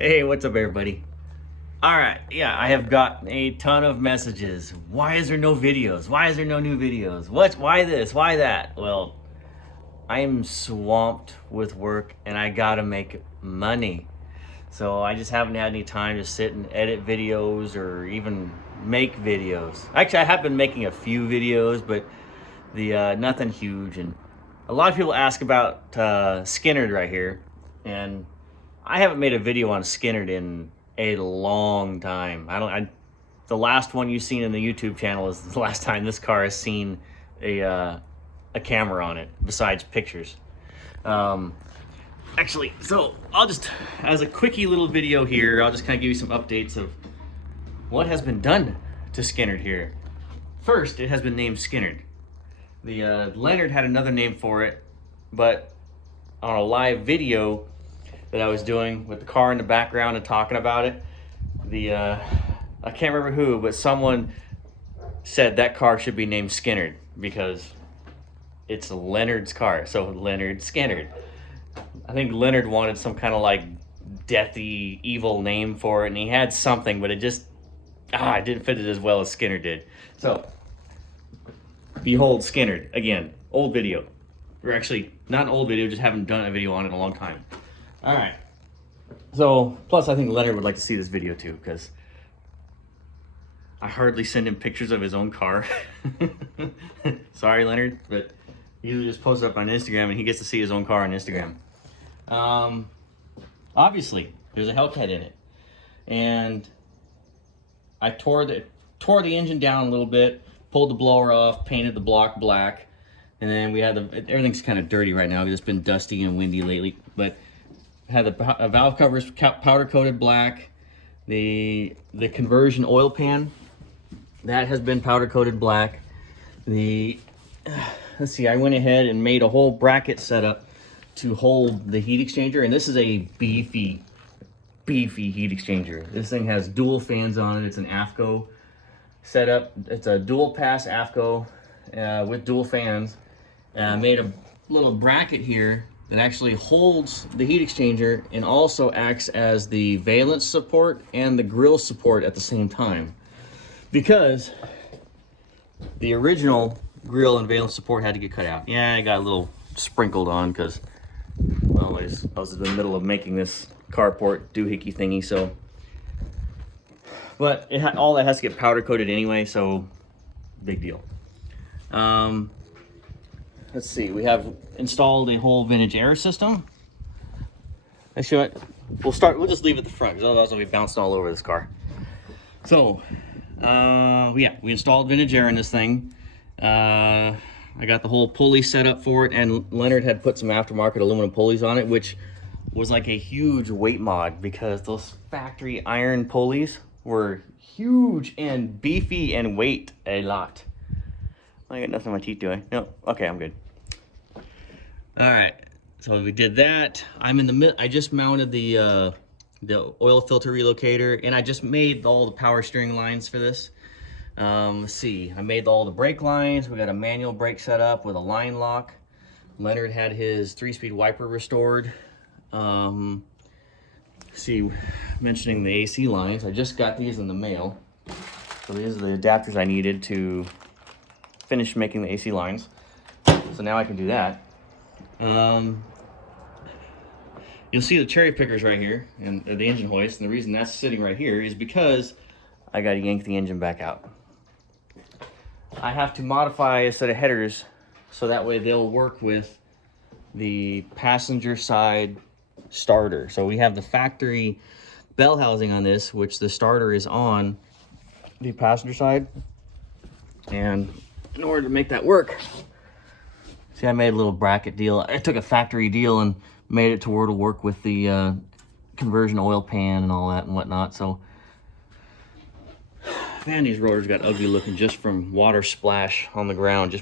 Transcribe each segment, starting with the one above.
Hey, what's up, everybody? All right, yeah, I have got a ton of messages. Why is there no videos? Why is there no new videos? Why this? Why that? Well, I am swamped with work and I gotta make money. So I just haven't had any time to sit and edit videos or even make videos. Actually, I have been making a few videos, but the nothing huge. And a lot of people ask about Skynyrd right here, and I haven't made a video on Skynyrd in a long time. The last one you've seen in the YouTube channel is the last time this car has seen a camera on it, besides pictures. Actually, so I'll just, as a quickie little video here, I'll just kind of give you some updates of what has been done to Skynyrd here. First, it has been named Skynyrd. The Leonard had another name for it, but on a live video that I was doing with the car in the background and talking about it, I can't remember who, but someone said that car should be named Skynyrd because it's Leonard's car, so Leonard Skynyrd. I think Leonard wanted some kind of like deathy, evil name for it, and he had something, but it just it didn't fit it as well as Skynyrd did. So behold Skynyrd again, old video. Or actually, not an old video, just haven't done a video on it in a long time. All right. So, plus I think Leonard would like to see this video too, because I hardly send him pictures of his own car. Sorry, Leonard, but he usually just posts it up on Instagram and he gets to see his own car on Instagram. Obviously, there's a Hellcat in it. And I tore the engine down a little bit, pulled the blower off, painted the block black, and then we had everything's kind of dirty right now because it's been dusty and windy lately, but had the valve covers powder coated black. The conversion oil pan, that has been powder coated black. Let's see, I went ahead and made a whole bracket setup to hold the heat exchanger, and this is a beefy heat exchanger. This thing has dual fans on it. It's an AFCO setup. It's a dual pass AFCO with dual fans. I made a little bracket here that actually holds the heat exchanger and also acts as the valence support and the grill support at the same time, because the original grill and valence support had to get cut out. Yeah, I got a little sprinkled on because, well, I was in the middle of making this carport doohickey thingy, so. But all that has to get powder coated anyway, so big deal. Let's see, we have installed a whole vintage air system. Actually, we'll just leave it at the front, because otherwise I'll be bouncing all over this car. So, yeah, we installed vintage air in this thing. I got the whole pulley set up for it, and Leonard had put some aftermarket aluminum pulleys on it, which was like a huge weight mod, because those factory iron pulleys were huge and beefy and weighed a lot. I got nothing on my teeth, do I? No. Okay, I'm good. All right. So we did that. I'm in the middle. I just mounted the oil filter relocator, and I just made all the power steering lines for this. Let's see. I made all the brake lines. We got a manual brake set up with a line lock. Leonard had his 3-speed wiper restored. See, mentioning the AC lines, I just got these in the mail. So these are the adapters I needed to finish making the AC lines. So now I can do that. You'll see the cherry pickers right here and the engine hoist, and the reason that's sitting right here is because I got to yank the engine back out. I have to modify a set of headers so that way they'll work with the passenger side starter. So we have the factory bell housing on this, which the starter is on the passenger side, and in order to make that work, see, I made a little bracket deal. I took a factory deal and made it to where it'll work with the conversion oil pan and all that and whatnot. So, man, these rotors got ugly looking just from water splash on the ground.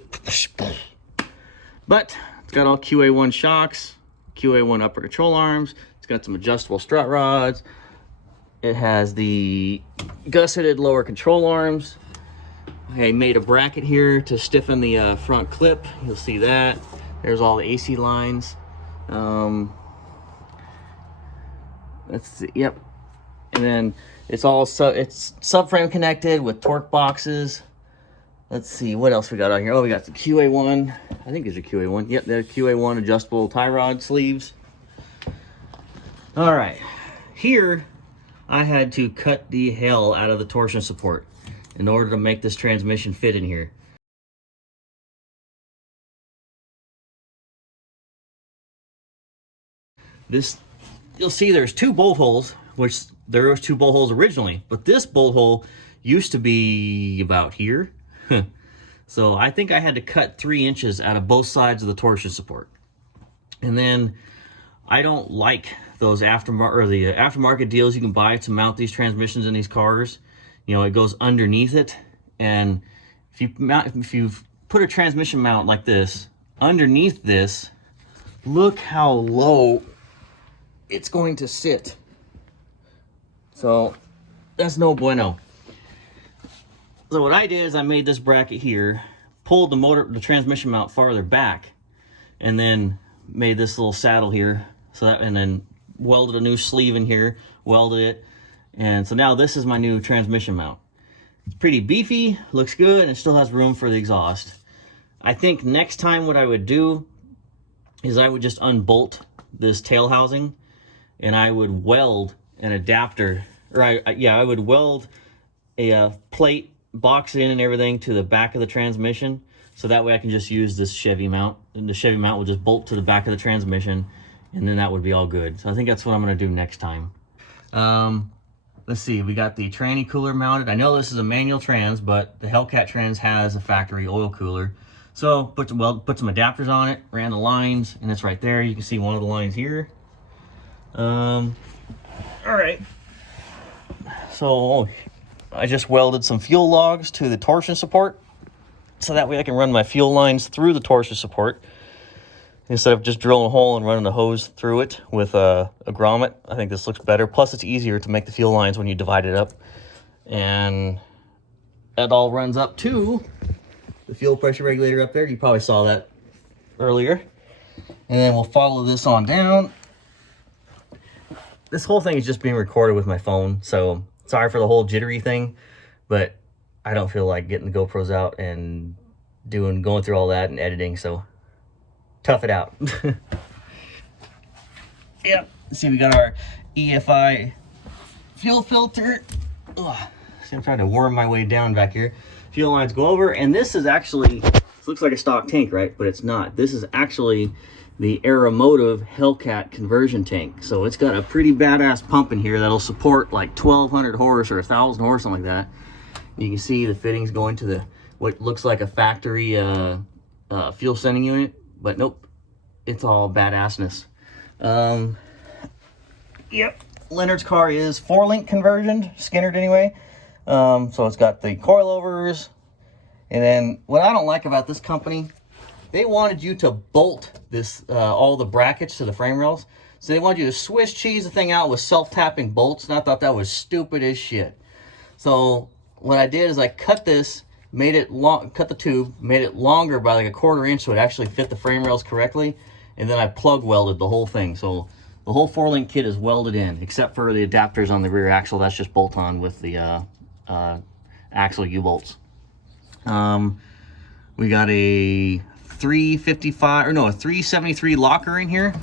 But it's got all QA1 shocks, QA1 upper control arms. It's got some adjustable strut rods. It has the gusseted lower control arms. I made a bracket here to stiffen the front clip. You'll see that. There's all the AC lines. Let's see, yep. And then it's all it's subframe connected with torque boxes. Let's see, what else we got on here? Oh, we got the QA1. I think it's a QA1. Yep, the QA1 adjustable tie rod sleeves. All right, here I had to cut the hell out of the torsion support in order to make this transmission fit in here. This, you'll see there's two bolt holes, which there was two bolt holes originally, but this bolt hole used to be about here. So I think I had to cut 3 inches out of both sides of the torsion support. And then I don't like those aftermarket deals you can buy to mount these transmissions in these cars. You know, it goes underneath it, and if you put a transmission mount like this underneath this, look how low it's going to sit. So that's no bueno. So what I did is I made this bracket here, pulled the transmission mount farther back, and then made this little saddle here. So that, and then welded a new sleeve in here, welded it, and so now this is my new transmission mount. It's pretty beefy, looks good, and it still has room for the exhaust. I think next time what I would do is I would just unbolt this tail housing, and I would weld an adapter, or I would weld a plate, box in and everything to the back of the transmission, so that way I can just use this Chevy mount, and the Chevy mount will just bolt to the back of the transmission, and then that would be all good. So I think that's what I'm going to do next time. Let's see, we got the tranny cooler mounted. I know this is a manual trans, but the Hellcat trans has a factory oil cooler. So put some adapters on it, ran the lines, and it's right there. You can see one of the lines here. All right, so I just welded some fuel logs to the torsion support, so that way I can run my fuel lines through the torsion support instead of just drilling a hole and running the hose through it with a grommet. I think this looks better. Plus, it's easier to make the fuel lines when you divide it up. And that all runs up to the fuel pressure regulator up there. You probably saw that earlier. And then we'll follow this on down. This whole thing is just being recorded with my phone, so sorry for the whole jittery thing, but I don't feel like getting the GoPros out and going through all that and editing, so tough it out. Yep, see, we got our EFI fuel filter. Ugh. See, I'm trying to worm my way down back here. Fuel lines go over, and this is actually, this looks like a stock tank, right? But it's not. This is actually the Aeromotive Hellcat conversion tank. So it's got a pretty badass pump in here that'll support like 1,200 horse or 1,000 horse, something like that. You can see the fittings going to the what looks like a factory fuel sending unit, but nope, it's all badassness. Yep, Leonard's car is 4-link conversion, Skynyrd anyway. So it's got the coilovers, and then what I don't like about this company, they wanted you to bolt this all the brackets to the frame rails. So they wanted you to Swiss cheese the thing out with self-tapping bolts, and I thought that was stupid as shit. So what I did is I cut this, made it long, cut the tube, made it longer by like 1/4 inch so it actually fit the frame rails correctly, and then I plug welded the whole thing. So the whole 4-link kit is welded in, except for the adapters on the rear axle. That's just bolt on with the axle U-bolts. We got a 373 locker in here.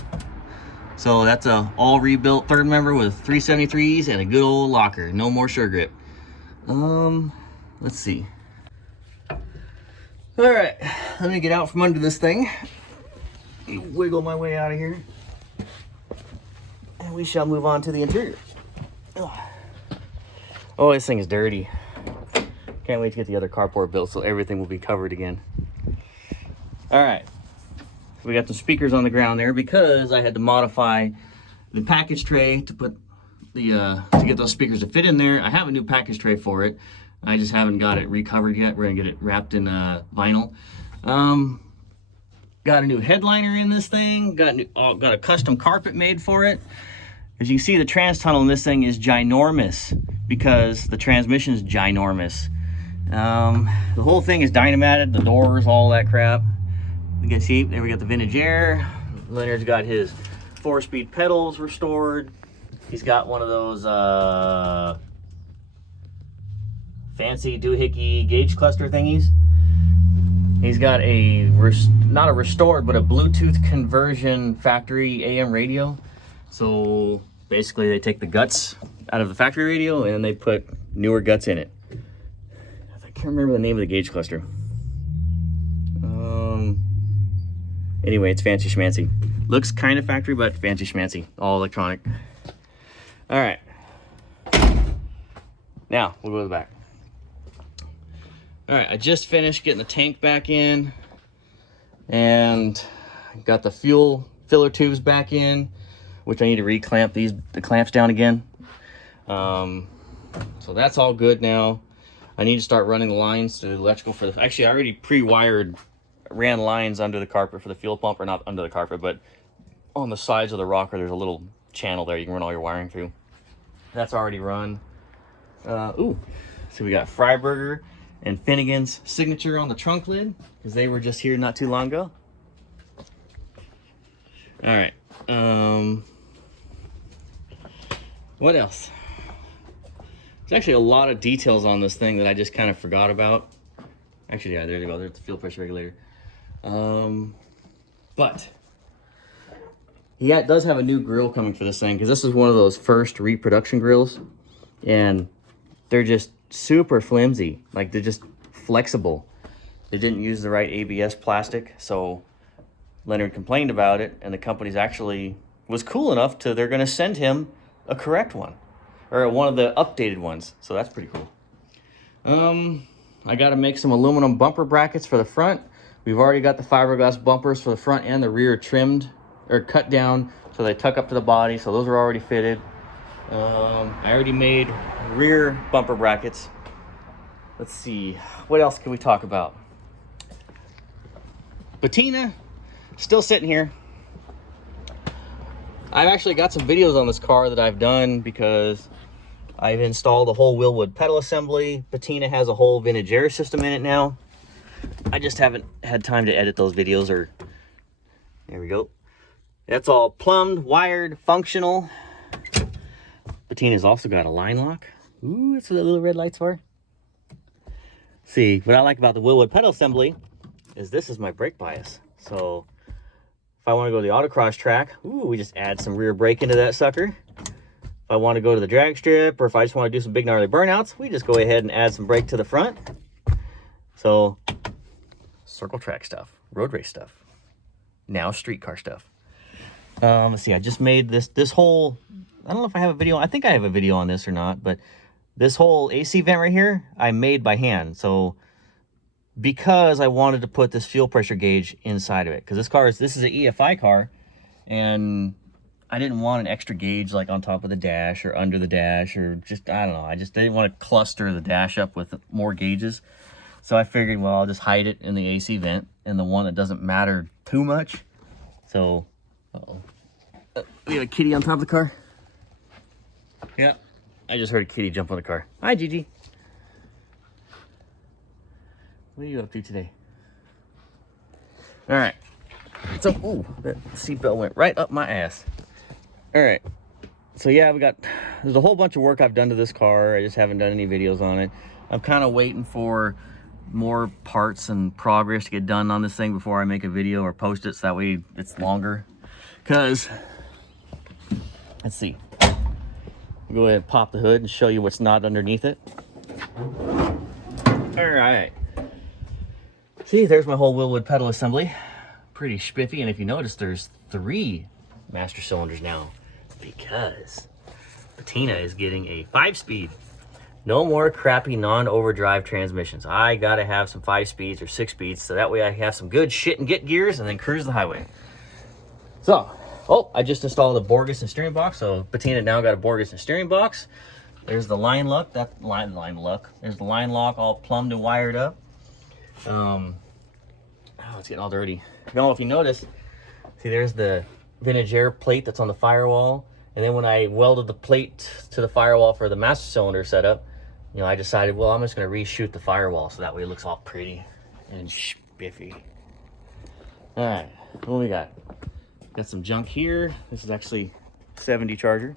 So that's a all rebuilt third member with 373s and a good old locker. No more sure grip. Let's see. All right, let me get out from under this thing. Wiggle my way out of here. And we shall move on to the interior. Oh, this thing is dirty. Can't wait to get the other carport built so everything will be covered again. All right, so we got the speakers on the ground there because I had to modify the package tray to put the to get those speakers to fit in there. I have a new package tray for it. I just haven't got it recovered yet. We're gonna get it wrapped in vinyl. Got a new headliner in this thing. Got a custom carpet made for it. As you can see, the trans tunnel in this thing is ginormous because the transmission is ginormous. The whole thing is dynamated, the doors, all that crap. You can see, there we got the vintage air. Leonard's got his 4-speed pedals restored. He's got one of those fancy doohickey gauge cluster thingies. He's got a, not a restored, but a Bluetooth conversion factory AM radio. So basically they take the guts out of the factory radio and they put newer guts in it. I can't remember the name of the gauge cluster. Anyway, it's fancy schmancy. Looks kind of factory, but fancy schmancy. All electronic. All right. Now, we'll go to the back. All right, I just finished getting the tank back in and got the fuel filler tubes back in, which I need to reclamp the clamps down again. So that's all good now. I need to start running the lines to the electrical for the, actually I already ran lines under the carpet for the fuel pump, or not under the carpet, but on the sides of the rocker, there's a little channel there you can run all your wiring through. That's already run. So we got Freiberger and Finnegan's signature on the trunk lid, because they were just here not too long ago. All right. What else? There's actually a lot of details on this thing that I just kind of forgot about. Actually, yeah, there you go. There's the fuel pressure regulator. But yeah, it does have a new grill coming for this thing, because this is one of those first reproduction grills, and they're just super flimsy. Like, they're just flexible. They didn't use the right ABS plastic, so Leonard complained about it, and the company's actually was cool enough to, they're going to send him a correct one, or one of the updated ones. So that's pretty cool. I got to make some aluminum bumper brackets for the front. We've already got the fiberglass bumpers for the front and the rear trimmed or cut down so they tuck up to the body, so those are already fitted. I already made rear bumper brackets. Let's see, what else can we talk about? Patina, still sitting here. I've actually got some videos on this car that I've done, because I've installed a whole wheelwood pedal assembly. Patina has a whole vintage air system in it now. I just haven't had time to edit those videos, or there we go. That's all plumbed, wired, functional. Patina's also got a line lock. Ooh, that's what the little red lights for. See, what I like about the wheelwood pedal assembly is this is my brake bias. So if I want to go to the autocross track, ooh, we just add some rear brake into that sucker. If I want to go to the drag strip, or if I just want to do some big gnarly burnouts, we just go ahead and add some brake to the front. So circle track stuff, road race stuff, now street car stuff. Let's see, I just made this whole, I don't know if I have a video, I think I have a video on this or not, but this whole AC vent right here, I made by hand. So because I wanted to put this fuel pressure gauge inside of it, because this is an EFI car, and I didn't want an extra gauge like on top of the dash or under the dash, or just, I don't know, I just didn't want to cluster the dash up with more gauges. So I figured, well, I'll just hide it in the AC vent, and the one that doesn't matter too much. So, we have a kitty on top of the car. Yeah, I just heard a kitty jump on the car. Hi, Gigi. What are you up to today? All right. So, ooh, that seatbelt went right up my ass. All right. So yeah, there's a whole bunch of work I've done to this car. I just haven't done any videos on it. I'm kind of waiting for more parts and progress to get done on this thing before I make a video or post it, so that way it's longer. Because, let's see. I'll go ahead and pop the hood and show you what's not underneath it. All right. See, there's my whole wheelwood pedal assembly. Pretty spiffy, and if you notice, there's 3 master cylinders now, because Patina is getting a 5-speed. No more crappy non-overdrive transmissions. I gotta have some 5 speeds or 6 speeds, so that way I have some good shit and get gears and then cruise the highway. So, I just installed a Borgeson steering box. So Patina now got a Borgeson steering box. There's the line lock. There's the line lock all plumbed and wired up. Oh, it's getting all dirty. Now, if you notice, see, there's the vintage air plate that's on the firewall. And then when I welded the plate to the firewall for the master cylinder setup, you know, I decided, well, I'm just going to reshoot the firewall so that way it looks all pretty and spiffy. All right, what we got? Got some junk here. This is actually 70 charger.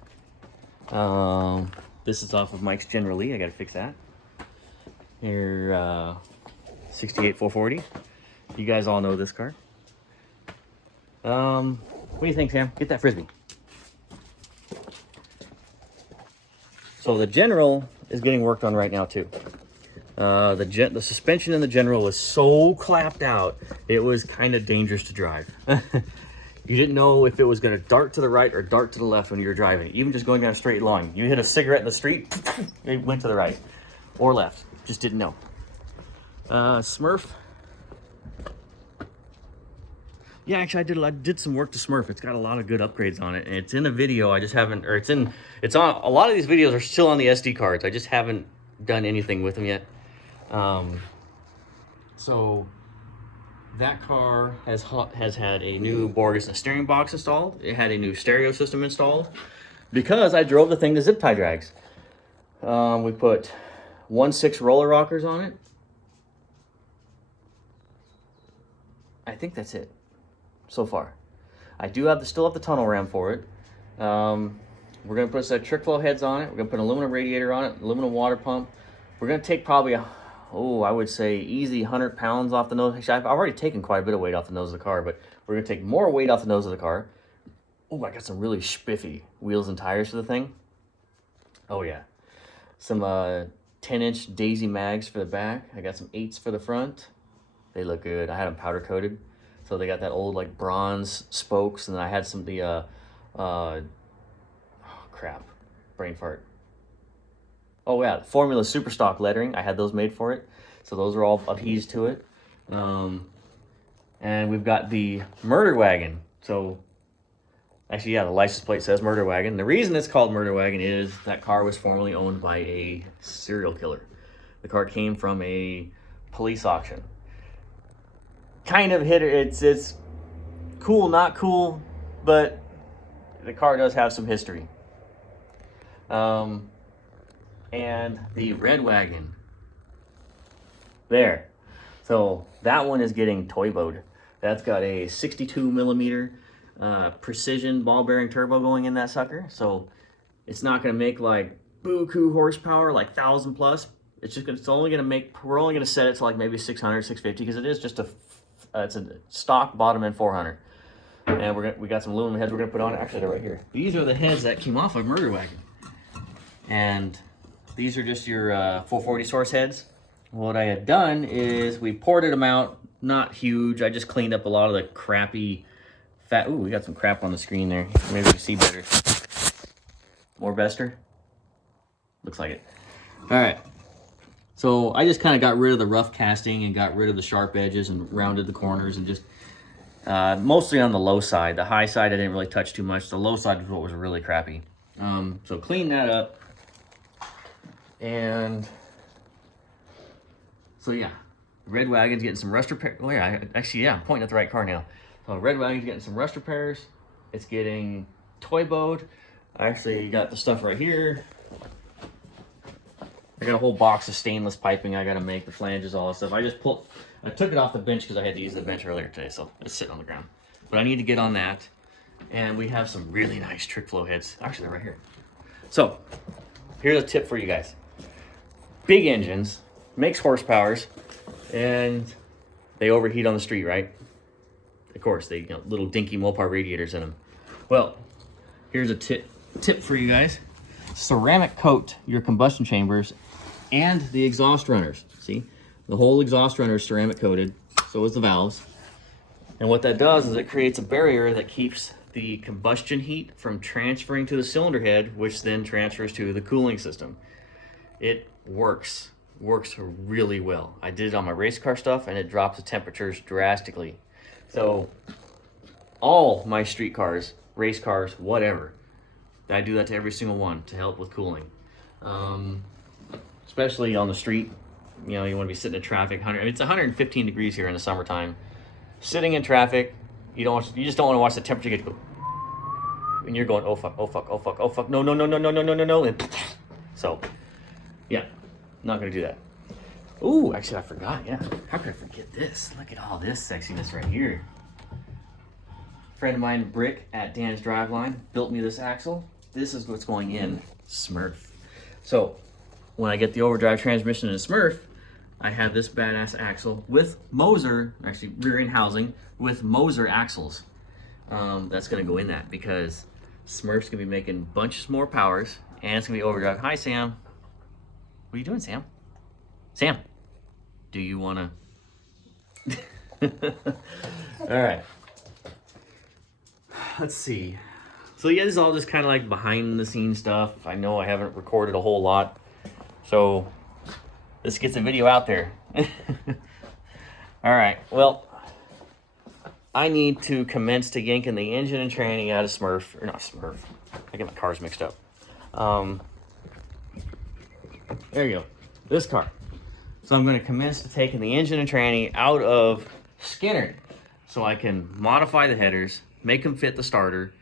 This is off of Mike's Generally. I gotta fix that. Here, 68 440. You guys all know this car. What do you think, Sam? Get that Frisbee. So the General is getting worked on right now too. The suspension in the General is so clapped out, it was kind of dangerous to drive. You didn't know if it was going to dart to the right or dart to the left when you were driving. Even just going down a straight line. You hit a cigarette in the street, it went to the right or left. Just didn't know. Smurf. Yeah, actually I did some work to Smurf. It's got a lot of good upgrades on it. And it's in a video, I just haven't, or it's on, a lot of these videos are still on the SD cards. I just haven't done anything with them yet. So that car has had a new Borges steering box installed. It had a new stereo system installed because I drove the thing to zip tie drags. We put 1.6 roller rockers on it. I think that's it so far. I do still have the tunnel ram for it. We're gonna put a set of trick flow heads on it. We're gonna put an aluminum radiator on it, aluminum water pump. We're gonna take probably I would say easy 100 pounds off the nose. Actually, I've already taken quite a bit of weight off the nose of the car, but we're gonna take more weight off the nose of the car. Oh, I got some really spiffy wheels and tires for the thing. Oh yeah, some 10-inch Daisy mags for the back. I got some 8s for the front. They look good. I had them powder coated, so they got that old like bronze spokes, and then I had some of the oh crap, brain fart. Oh yeah, Formula Superstock lettering. I had those made for it, so those are all adhesed to it. And we've got the Murder Wagon. So actually, yeah, the license plate says Murder Wagon. The reason it's called Murder Wagon is that car was formerly owned by a serial killer. The car came from a police auction. Kind of hit it. It's cool, not cool, but the car does have some history. And the Red Wagon. There. So that one is getting toy-boed. That's got a 62 millimeter precision ball bearing turbo going in that sucker. So it's not going to make like buku horsepower, like 1,000 plus. It's only going to make, we're only going to set it to like maybe 600, 650 because it is just it's a stock bottom end 400. And we got some aluminum heads we're going to put on it. Actually, they're right here. These are the heads that came off of Murder Wagon. And these are just your 440 source heads. What I had done is we ported them out, not huge. I just cleaned up a lot of the crappy fat. Ooh, we got some crap on the screen there. Maybe we can see better. More Bester? Looks like it. All right. So I just kind of got rid of the rough casting and got rid of the sharp edges and rounded the corners and just mostly on the low side. The high side I didn't really touch too much. The low side was what was really crappy. So clean that up. And so yeah, Red Wagon's getting some rust repair. Oh yeah, I'm pointing at the right car now. So Red Wagon's getting some rust repairs. It's getting toy-boed. I actually got the stuff right here. I got a whole box of stainless piping I gotta make, the flanges, all that stuff. I took it off the bench because I had to use the bench earlier today, so it's sitting on the ground. But I need to get on that. And we have some really nice trick flow heads. Actually, they're right here. So here's a tip for you guys. Big engines, makes horsepowers, and they overheat on the street, right? Of course, they little dinky Mopar radiators in them. Well, here's a tip for you guys. Ceramic coat your combustion chambers and the exhaust runners. See, the whole exhaust runner is ceramic coated, so is the valves. And what that does is it creates a barrier that keeps the combustion heat from transferring to the cylinder head, which then transfers to the cooling system. It works really well. I did it on my race car stuff and it drops the temperatures drastically. So all my street cars, race cars, whatever, I do that to every single one to help with cooling. Especially on the street, you want to be sitting in traffic. It's 115 degrees here in the summertime. Sitting in traffic, you just don't want to watch the temperature get go. And you're going, oh fuck, oh fuck, oh fuck, oh fuck, no, and so yeah, not gonna do that. Ooh, actually I forgot, yeah. How could I forget this? Look at all this sexiness right here. Friend of mine, Brick at Dan's Driveline, built me this axle. this is what's going in Smurf. So when I get the overdrive transmission in a Smurf, I have this badass axle with Moser, actually rear end housing, with Moser axles. That's gonna go in that because Smurf's gonna be making bunches more powers and it's gonna be overdrive. Hi, Sam. What are you doing, Sam? Sam, do you wanna? All right. Let's see. So yeah, this is all just kind of like behind the scenes stuff. I know I haven't recorded a whole lot, so this gets a video out there. All right, well, I need to commence to yanking the engine and tranny out of Smurf, or not Smurf. I get my cars mixed up. There you go, this car. So I'm going to commence to taking the engine and tranny out of Skynyrd, so I can modify the headers, make them fit the starter,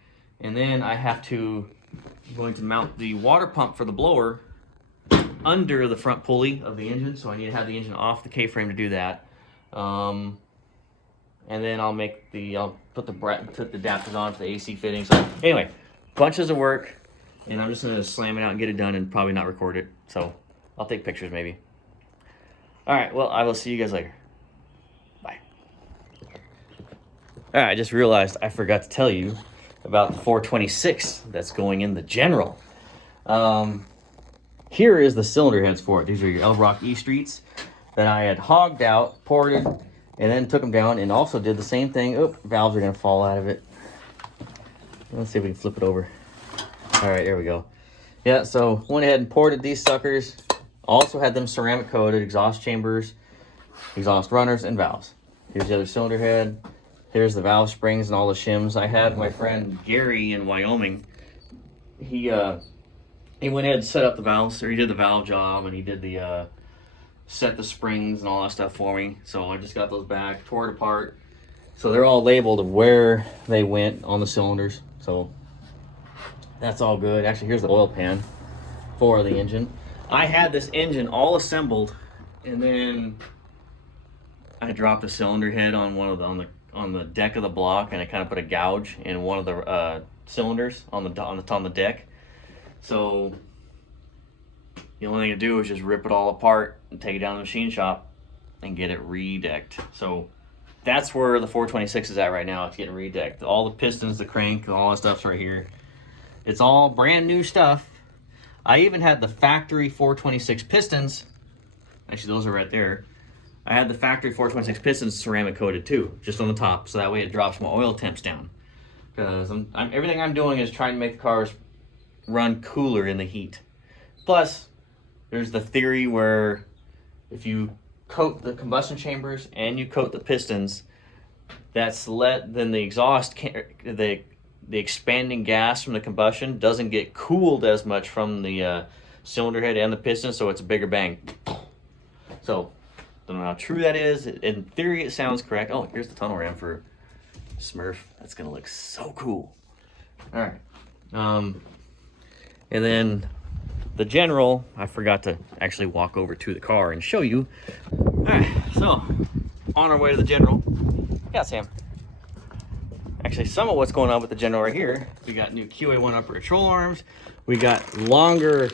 and then I have to, I'm going to mount the water pump for the blower under the front pulley of the engine, so I need to have the engine off the K-frame to do that. And then I'll put the adapters on for the AC fitting. So anyway, bunches of work, and I'm just gonna slam it out and get it done and probably not record it. So I'll take pictures maybe. All right, well, I will see you guys later. Bye. All right, I just realized I forgot to tell you about the 426 that's going in the General. Here is the cylinder heads for it. These are your L-Rock E-Streets that I had hogged out, ported, and then took them down and also did the same thing. Oh, valves are gonna fall out of it. Let's see if we can flip it over. All right, there we go. Yeah, so went ahead and ported these suckers. Also had them ceramic coated, exhaust chambers, exhaust runners, and valves. Here's the other cylinder head. Here's the valve springs and all the shims. I had my friend Gary in Wyoming. He went ahead and set up the valves, or he did the valve job, and he did the set the springs and all that stuff for me. So I just got those back, tore it apart. So they're all labeled of where they went on the cylinders. So that's all good. Actually, here's the oil pan for the engine. I had this engine all assembled, and then I dropped a cylinder head on one of on the deck of the block, and I kind of put a gouge in one of the cylinders on the deck. So the only thing to do is just rip it all apart and take it down to the machine shop and get it redecked. So that's where the 426 is at right now. It's getting redecked. All the pistons, the crank, all that stuff's right here. It's all brand new stuff. I even had the factory 426 pistons. Actually, those are right there. I had the factory 426 pistons ceramic coated too, just on the top, so that way it drops my oil temps down. Because everything I'm doing is trying to make the cars run cooler in the heat. Plus, there's the theory where if you coat the combustion chambers and you coat the pistons, then the exhaust the expanding gas from the combustion doesn't get cooled as much from the cylinder head and the piston, so it's a bigger bang. So, don't know how true that is. In theory, it sounds correct. Oh, here's the tunnel ram for Smurf. That's gonna look so cool. All right. And then the General, I forgot to actually walk over to the car and show you. All right, so on our way to the General. Yeah, Sam. Actually, some of what's going on with the General right here, we got new QA1 upper control arms. We got longer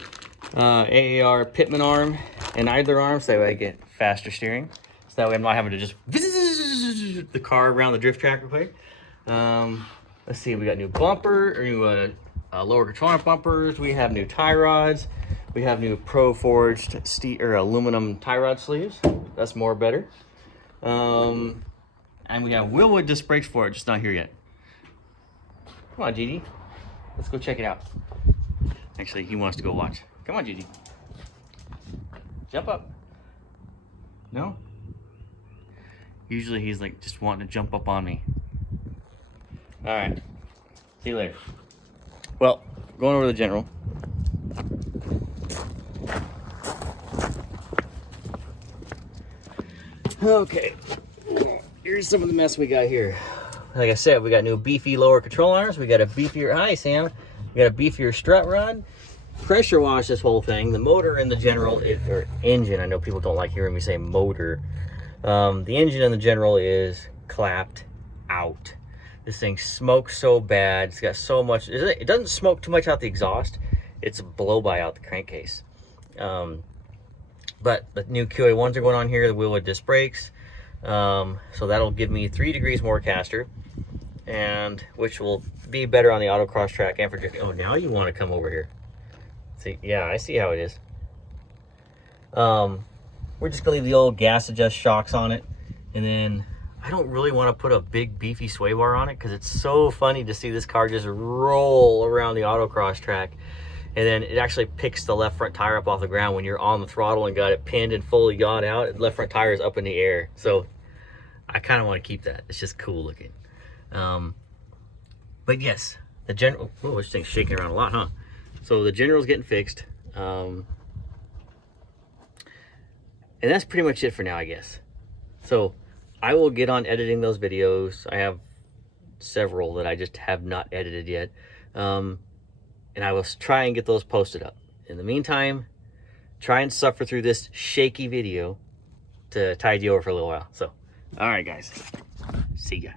AAR pitman arm in either arm, so that way I get faster steering. So that way I'm not having to just the car around the drift track real quick. Let's see, we got new bumper, or new lower control arm bumpers. We have new tie rods. We have new Pro Forged steel or aluminum tie rod sleeves. That's more better. And we have Willwood disc brakes for it, just not here yet. Come on, Gigi. Let's go check it out. Actually, he wants to go watch. Come on, Gigi. Jump up. No? Usually he's like just wanting to jump up on me. All right. See you later. Well, going over to the General. Okay. Here's some of the mess we got here. Like I said, we got new beefy lower control arms. We got a beefier, hi Sam. We got a beefier strut rod. Pressure wash this whole thing. The motor in the General, or engine, I know people don't like hearing me say motor. The engine in the General is clapped out. This thing smokes so bad. It's got so much. It doesn't smoke too much out the exhaust. It's a blow-by out the crankcase. But the new QA1s are going on here, the wheel-lid disc brakes. So that'll give me 3 degrees more caster, and which will be better on the autocross track and for drifting. Oh, now you want to come over here. See, yeah, I see how it is. We're just gonna leave the old gas adjust shocks on it, and then I don't really want to put a big beefy sway bar on it because it's so funny to see this car just roll around the autocross track, and then it actually picks the left front tire up off the ground when you're on the throttle and got it pinned and fully yawed out. The left front tire is up in the air, so I kind of want to keep that. It's just cool looking. But yes, the general. Oh, this thing's shaking around a lot, huh? So the general's getting fixed. And that's pretty much it for now, I guess. So I will get on editing those videos. I have several that I just have not edited yet. And I will try and get those posted up. In the meantime, try and suffer through this shaky video to tide you over for a little while. So, all right, guys. See ya.